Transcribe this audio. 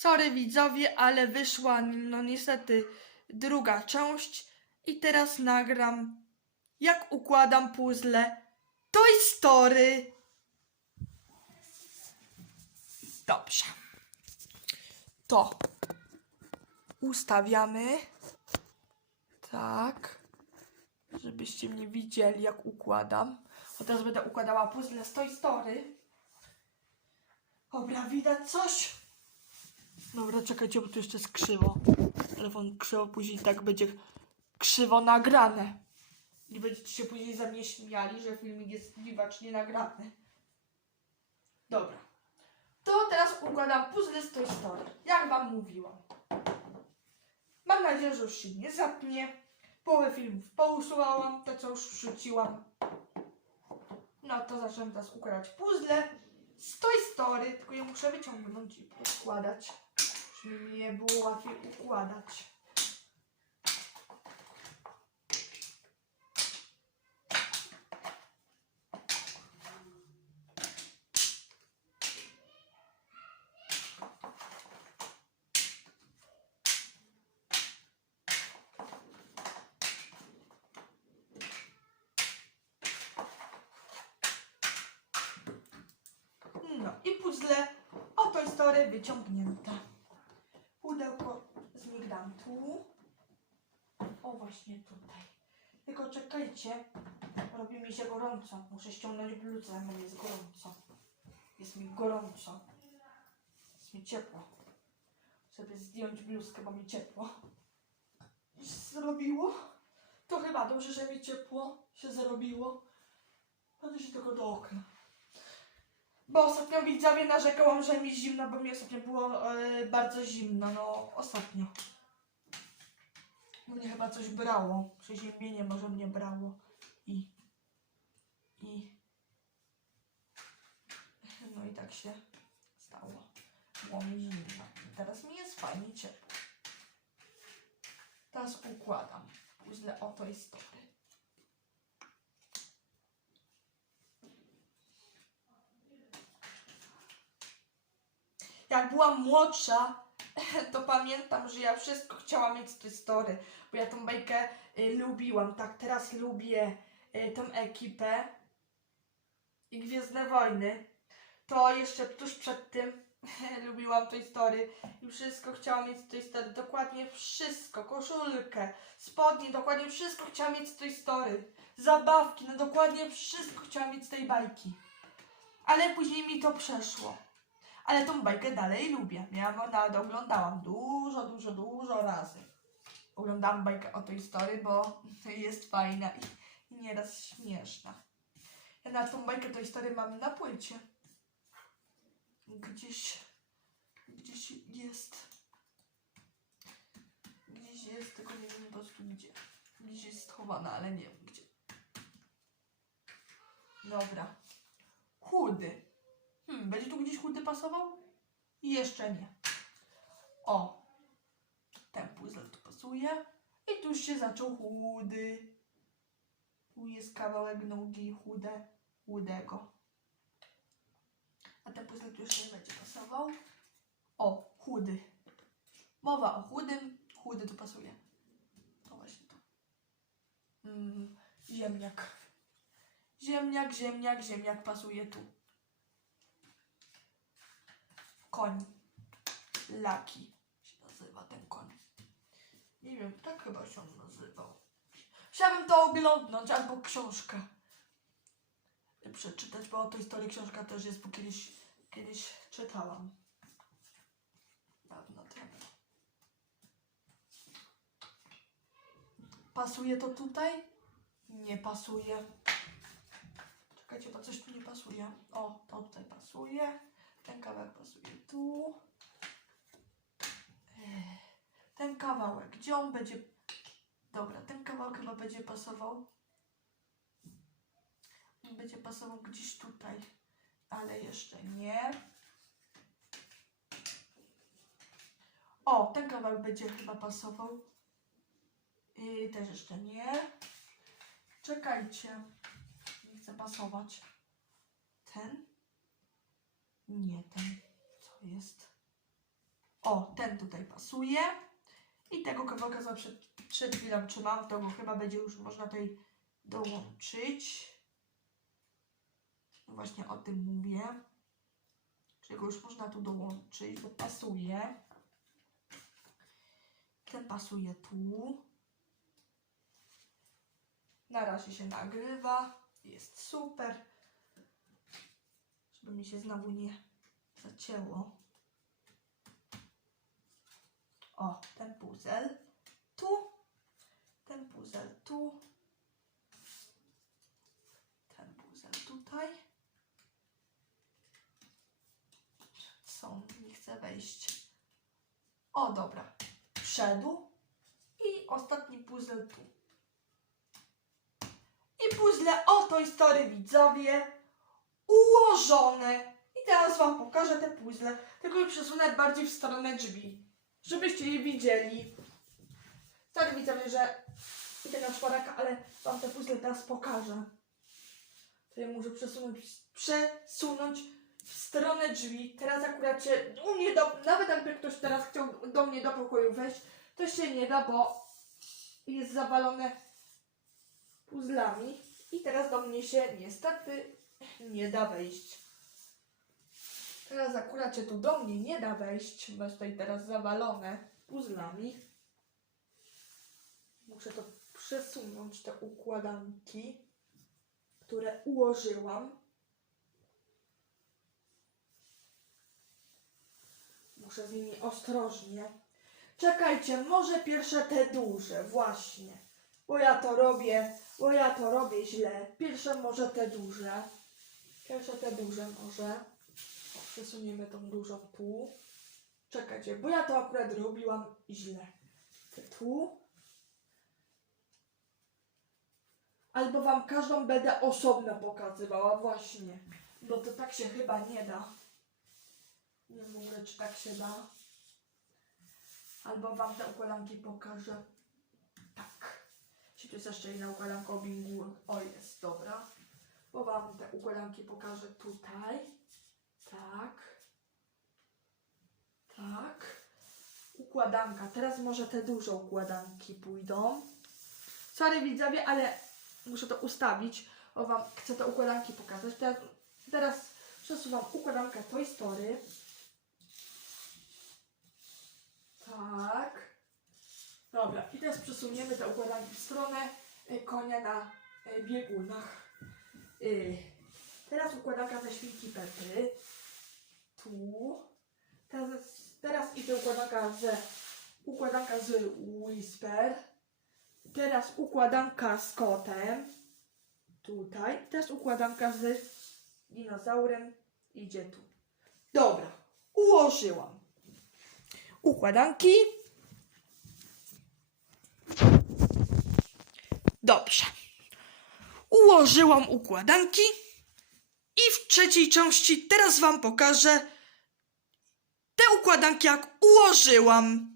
Sorry widzowie, ale wyszła no niestety druga część i teraz nagram jak układam puzzle Toy Story. Dobrze. To ustawiamy tak, żebyście mnie widzieli jak układam. Bo teraz będę układała puzzle z Toy Story. Dobra, widać coś? Dobra, czekajcie, bo tu jeszcze jest krzywo. Telefon krzywo, później tak będzie krzywo nagrane. I będziecie się później ze mnie śmiali, że filmik jest dziwacznie nagrany. Dobra. To teraz układam puzzle z Toy Story. Jak wam mówiłam. Mam nadzieję, że już się nie zapnie. Połowę filmów pousuwałam, to co już wrzuciłam. No to zaczynam teraz układać puzzle z Toy Story, tylko je muszę wyciągnąć i poskładać, żeby je było łatwiej układać. No i puzzle o Toy Story wyciągnięte. Pudełko z migrantu. O właśnie tutaj. Tylko czekajcie, robi mi się gorąco. Muszę ściągnąć bluzę, bo jest gorąco. Jest mi gorąco. Jest mi ciepło. Żeby zdjąć bluzkę, bo mi ciepło. I zrobiło. To chyba dobrze, że mi ciepło się zrobiło. Patrzę się tylko do okna. Bo ostatnio widzowie narzekałam, że mi zimno, bo mi ostatnio było e, bardzo zimno, no ostatnio. Mnie chyba coś brało, przeziębienie może mnie brało i i no i tak się stało. Było mi zimno. Teraz mi jest fajnie ciepło. Teraz układam puzzle o Story. jak byłam młodsza, to pamiętam, że ja wszystko chciałam mieć z tej story, bo ja tą bajkę y, lubiłam, tak teraz lubię y, tą ekipę. I Gwiezdne Wojny. To jeszcze tuż przed tym lubiłam tej story i wszystko chciałam mieć z tej story, dokładnie wszystko, koszulkę, spodnie, dokładnie wszystko chciałam mieć z tej story, zabawki, no dokładnie wszystko chciałam mieć z tej bajki. Ale później mi to przeszło ale tą bajkę dalej lubię. Ja ją nawet oglądałam dużo, dużo, dużo razy. Oglądałam bajkę o tej story, bo jest fajna i, nieraz śmieszna. Ja na tą bajkę tej story mam na płycie. Gdzieś, gdzieś jest. Gdzieś jest, tylko nie wiem po prostu gdzie. Gdzieś jest schowana, ale nie wiem gdzie. Dobra. Chudy. Będzie tu gdzieś chudy pasował? Jeszcze nie. O, ten puzzle tu pasuje. I tu się zaczął chudy. Tu jest kawałek nogi chude, chudego. A ten puzzle tu już nie będzie pasował. O, chudy. Mowa o chudym. Chudy tu pasuje. To właśnie to. Mm, ziemniak. Ziemniak, ziemniak, ziemniak pasuje tu koń. Laki się nazywa ten koń. Nie wiem, tak chyba się on nazywał. Chciałabym to oglądnąć albo książkę przeczytać, bo o tej historii książka też jest, bo kiedyś, kiedyś czytałam. Dawno temu. Pasuje to tutaj? Nie pasuje. Czekajcie, bo coś tu nie pasuje. O, to tutaj pasuje. Ten kawałek pasuje tu. Ten kawałek, gdzie on będzie. Dobra, ten kawałek chyba będzie pasował. On będzie pasował gdzieś tutaj, ale jeszcze nie. O, ten kawałek będzie chyba pasował. I też jeszcze nie. Czekajcie. Nie chcę pasować. Ten? Nie ten. Co jest? O, ten tutaj pasuje. I tego kawałka co przed, przed chwilą trzymam, to go chyba będzie już można tutaj dołączyć. No Właśnie o tym mówię. Czego już można tu dołączyć, bo pasuje. Ten pasuje tu. Na razie się nagrywa. Jest super. Żeby mi się znowu nie zacięło. O, ten puzzle tu. Ten puzzle tu. Ten puzzle tutaj. Co? Nie chcę wejść. O, dobra. Wszedł. I ostatni puzzle tu. I puzzle o Toy Story widzowie ułożone. I teraz wam pokażę te puzzle. Tylko je przesunę bardziej w stronę drzwi. Żebyście je widzieli. Sorry widzowie, że idę na czworaka, ale wam te puzzle teraz pokażę. To ja muszę przesunąć, przesunąć w stronę drzwi. Teraz akurat się u mnie do, nawet jakby ktoś teraz chciał do mnie do pokoju wejść, to się nie da, bo jest zawalone puzzlami i teraz do mnie się niestety nie da wejść. Teraz akurat się tu do mnie nie da wejść, bo jest tutaj teraz zawalone puzzlami. Muszę to przesunąć, te układanki, które ułożyłam. Muszę z nimi ostrożnie. Czekajcie, może pierwsze te duże, właśnie. Bo ja to robię, bo ja to robię źle. Pierwsze może te duże. Pierwsze te duże może. Przesuniemy tą dużą tu. Czekajcie, bo ja to akurat robiłam źle. Te tu. Albo wam każdą będę osobno pokazywała, właśnie. Bo to tak się chyba nie da. Nie w ogóle, czy tak się da. Albo wam te układanki pokażę. Tak. Czy tu jest jeszcze jedna układanka o bingu? O, jest, dobra. Bo wam te układanki pokażę tutaj. Tak. Tak. Układanka. Teraz może te duże układanki pójdą. Sorry widzowie, ale muszę to ustawić, bo wam chcę te układanki pokazać. Teraz, teraz przesuwam układankę Toy Story. Tak. Dobra, i teraz przesuniemy te układanki w stronę y, konia na y, biegunach. Y, teraz układanka ze świnki Pepy. Tu. Teraz, teraz idzie układanka z układanka z Whisper. Teraz układanka z kotem. Tutaj. Teraz układanka z dinozaurem. Idzie tu. Dobra. Ułożyłam. Układanki. Dobrze. Ułożyłam układanki. I w trzeciej części teraz Wam pokażę te układanki, jak ułożyłam.